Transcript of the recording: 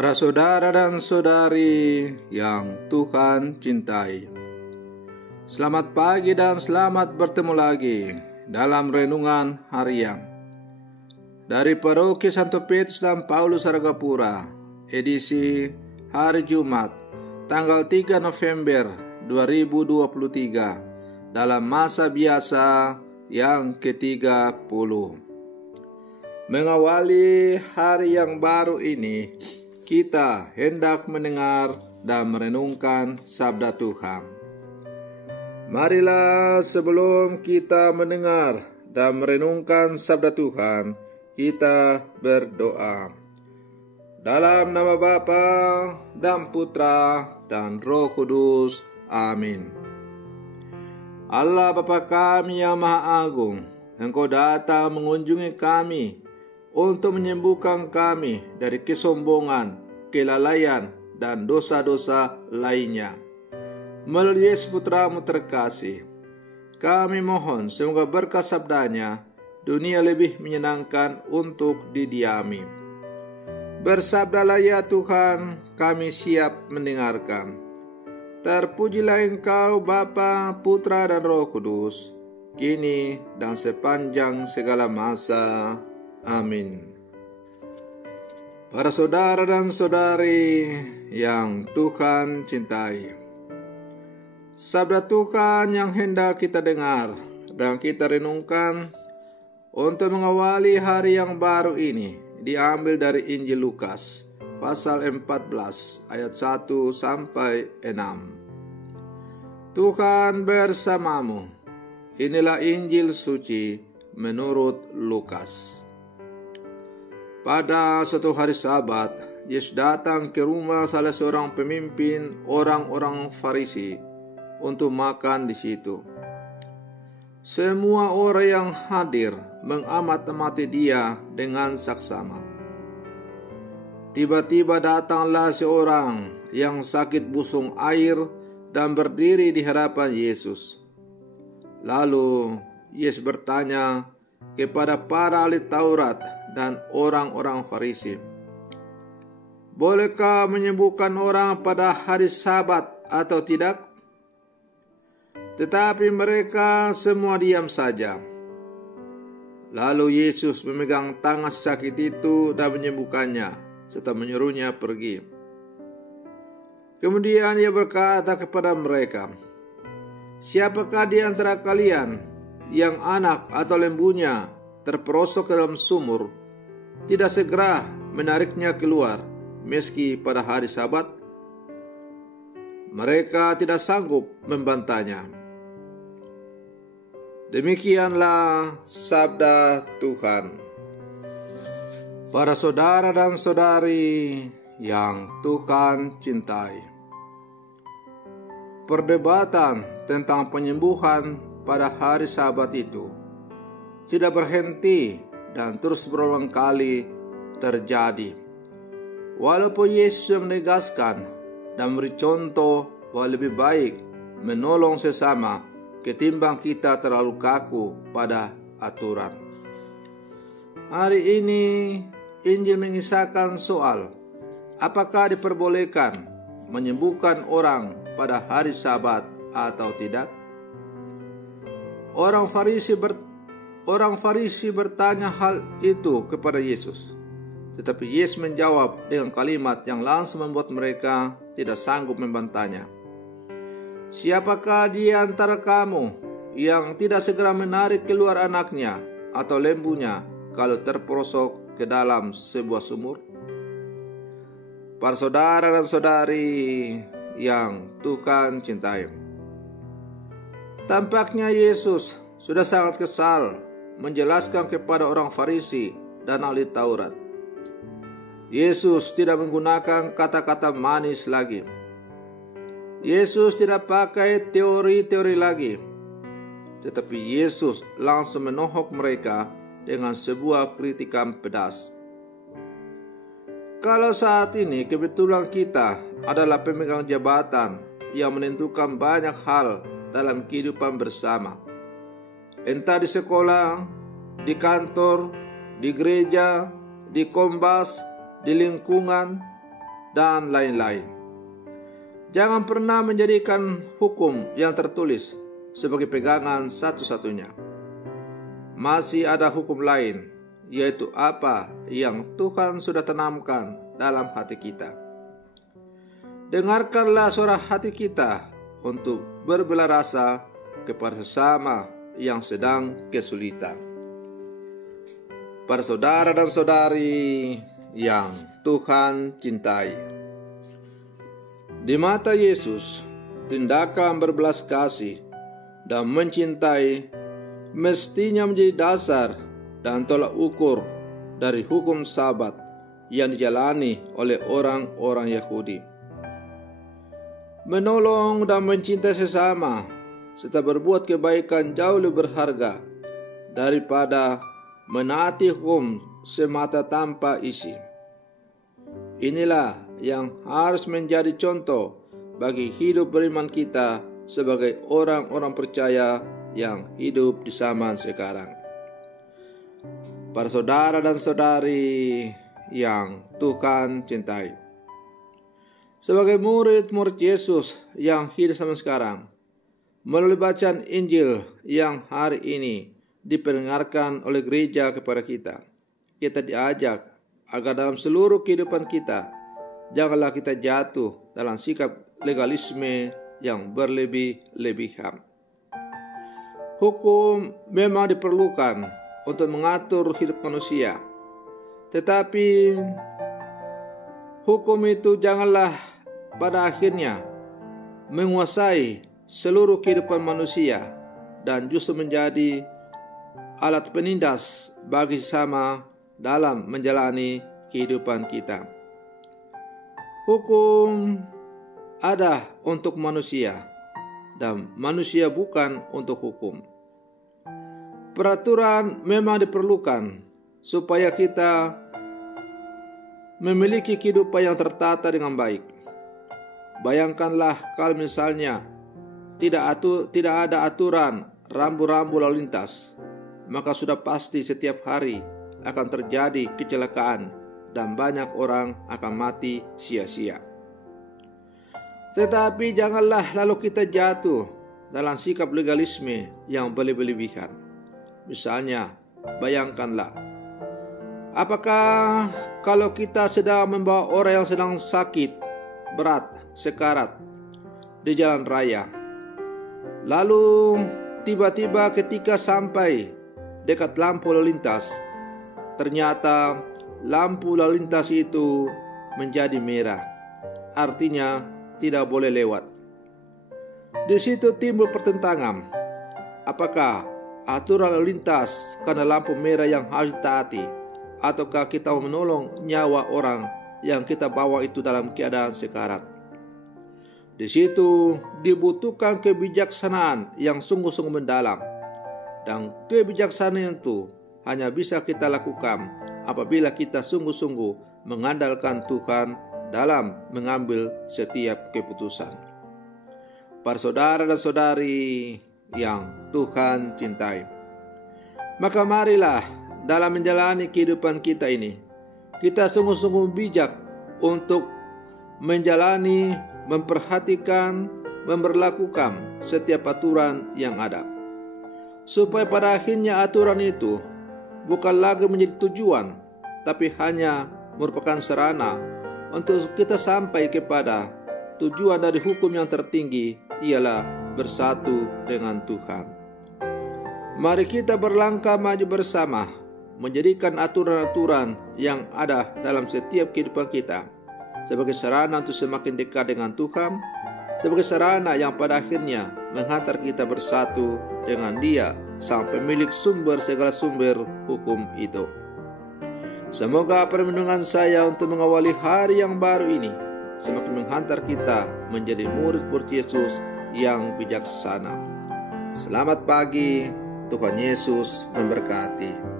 Para saudara dan saudari yang Tuhan cintai, selamat pagi dan selamat bertemu lagi dalam renungan harian dari Paroki Santo Petrus dan Paulus Argapura, edisi hari Jumat, tanggal 3 November 2023, dalam masa biasa yang ke-30. Mengawali hari yang baru ini, kita hendak mendengar dan merenungkan sabda Tuhan. Marilah sebelum kita mendengar dan merenungkan sabda Tuhan, kita berdoa. Dalam nama Bapa dan Putra dan Roh Kudus. Amin. Allah Bapa kami yang Maha Agung, Engkau datang mengunjungi kami untuk menyembuhkan kami dari kesombongan, kelalaian, dan dosa-dosa lainnya. Melalui Yesus Putramu terkasih, kami mohon semoga berkat sabdanya dunia lebih menyenangkan untuk didiami. Bersabdalah ya Tuhan, kami siap mendengarkan. Terpujilah Engkau Bapa, Putra, dan Roh Kudus, kini dan sepanjang segala masa. Amin. Para saudara dan saudari yang Tuhan cintai, sabda Tuhan yang hendak kita dengar dan kita renungkan untuk mengawali hari yang baru ini diambil dari Injil Lukas pasal 14 ayat 1 sampai 6. Tuhan bersamamu. Inilah Injil suci menurut Lukas. Pada suatu hari Sabat, Yesus datang ke rumah salah seorang pemimpin orang-orang Farisi untuk makan di situ. Semua orang yang hadir mengamati dia dengan saksama. Tiba-tiba datanglah seorang yang sakit busung air dan berdiri di hadapan Yesus. Lalu Yesus bertanya kepada para ahli Taurat dan orang-orang Farisi, "Bolehkah menyembuhkan orang pada hari Sabat atau tidak?" Tetapi mereka semua diam saja. Lalu Yesus memegang tangan sakit itu dan menyembuhkannya, serta menyuruhnya pergi. Kemudian Ia berkata kepada mereka, "Siapakah di antara kalian yang anak atau lembunya terperosok ke dalam sumur, tidak segera menariknya keluar meski pada hari Sabat?" Mereka tidak sanggup membantahnya. Demikianlah sabda Tuhan. Para saudara dan saudari yang Tuhan cintai, perdebatan tentang penyembuhan pada hari Sabat itu tidak berhenti dan terus berulang kali terjadi. Walaupun Yesus menegaskan dan memberi contoh bahwa lebih baik menolong sesama ketimbang kita terlalu kaku pada aturan. Hari ini Injil mengisahkan soal apakah diperbolehkan menyembuhkan orang pada hari Sabat atau tidak. Orang Farisi bertanya hal itu kepada Yesus, tetapi Yesus menjawab dengan kalimat yang langsung membuat mereka tidak sanggup membantahnya. "Siapakah di antara kamu yang tidak segera menarik keluar anaknya atau lembunya kalau terperosok ke dalam sebuah sumur?" Para saudara dan saudari yang Tuhan cintai, tampaknya Yesus sudah sangat kesal menjelaskan kepada orang Farisi dan ahli Taurat. Yesus tidak menggunakan kata-kata manis lagi. Yesus tidak pakai teori-teori lagi, tetapi Yesus langsung menohok mereka dengan sebuah kritikan pedas. Kalau saat ini kebetulan kita adalah pemegang jabatan yang menentukan banyak hal dalam kehidupan bersama, entah di sekolah, di kantor, di gereja, di Kompas, di lingkungan, dan lain-lain. Jangan pernah menjadikan hukum yang tertulis sebagai pegangan satu-satunya. Masih ada hukum lain, yaitu apa yang Tuhan sudah tanamkan dalam hati kita. Dengarkanlah suara hati kita untuk berbela rasa kepada sesama yang sedang kesulitan. Para saudara dan saudari yang Tuhan cintai, di mata Yesus, tindakan berbelas kasih dan mencintai mestinya menjadi dasar dan tolak ukur dari hukum Sabat yang dijalani oleh orang-orang Yahudi. Menolong dan mencintai sesama serta berbuat kebaikan jauh lebih berharga daripada menaati hukum semata tanpa isi. Inilah yang harus menjadi contoh bagi hidup beriman kita sebagai orang-orang percaya yang hidup di zaman sekarang. Para saudara dan saudari yang Tuhan cintai, sebagai murid-murid Yesus yang hidup zaman sekarang, melalui bacaan Injil yang hari ini dipendengarkan oleh gereja kepada kita, kita diajak agar dalam seluruh kehidupan kita, janganlah kita jatuh dalam sikap legalisme yang berlebih-lebihan. Hukum memang diperlukan untuk mengatur hidup manusia, tetapi hukum itu janganlah pada akhirnya menguasai seluruh kehidupan manusia dan justru menjadi alat penindas bagi sesama dalam menjalani kehidupan kita. Hukum ada untuk manusia dan manusia bukan untuk hukum. Peraturan memang diperlukan supaya kita memiliki kehidupan yang tertata dengan baik. Bayangkanlah kalau misalnya tidak ada aturan rambu-rambu lalu lintas, maka sudah pasti setiap hari akan terjadi kecelakaan dan banyak orang akan mati sia-sia. Tetapi janganlah lalu kita jatuh dalam sikap legalisme yang berlebihan. Misalnya, bayangkanlah, apakah kalau kita sedang membawa orang yang sedang sakit, berat, sekarat di jalan raya, lalu tiba-tiba ketika sampai dekat lampu lalu lintas, ternyata lampu lalu lintas itu menjadi merah, artinya tidak boleh lewat. Di situ timbul pertentangan. Apakah aturan lalu lintas karena lampu merah yang harus ditaati, ataukah kita menolong nyawa orang yang kita bawa itu dalam keadaan sekarat? Di situ dibutuhkan kebijaksanaan yang sungguh-sungguh mendalam, dan kebijaksanaan itu hanya bisa kita lakukan apabila kita sungguh-sungguh mengandalkan Tuhan dalam mengambil setiap keputusan. Para saudara dan saudari yang Tuhan cintai, maka marilah dalam menjalani kehidupan kita ini, kita sungguh-sungguh bijak untuk menjalani, memperhatikan, memberlakukan setiap aturan yang ada, supaya pada akhirnya aturan itu bukan lagi menjadi tujuan, tapi hanya merupakan sarana untuk kita sampai kepada tujuan dari hukum yang tertinggi, ialah bersatu dengan Tuhan. Mari kita berlangkah maju bersama, menjadikan aturan-aturan yang ada dalam setiap kehidupan kita sebagai sarana untuk semakin dekat dengan Tuhan, sebagai sarana yang pada akhirnya menghantar kita bersatu dengan Dia sampai milik segala sumber hukum itu. Semoga perlindungan saya untuk mengawali hari yang baru ini semakin menghantar kita menjadi murid-murid Yesus yang bijaksana. Selamat pagi, Tuhan Yesus memberkati.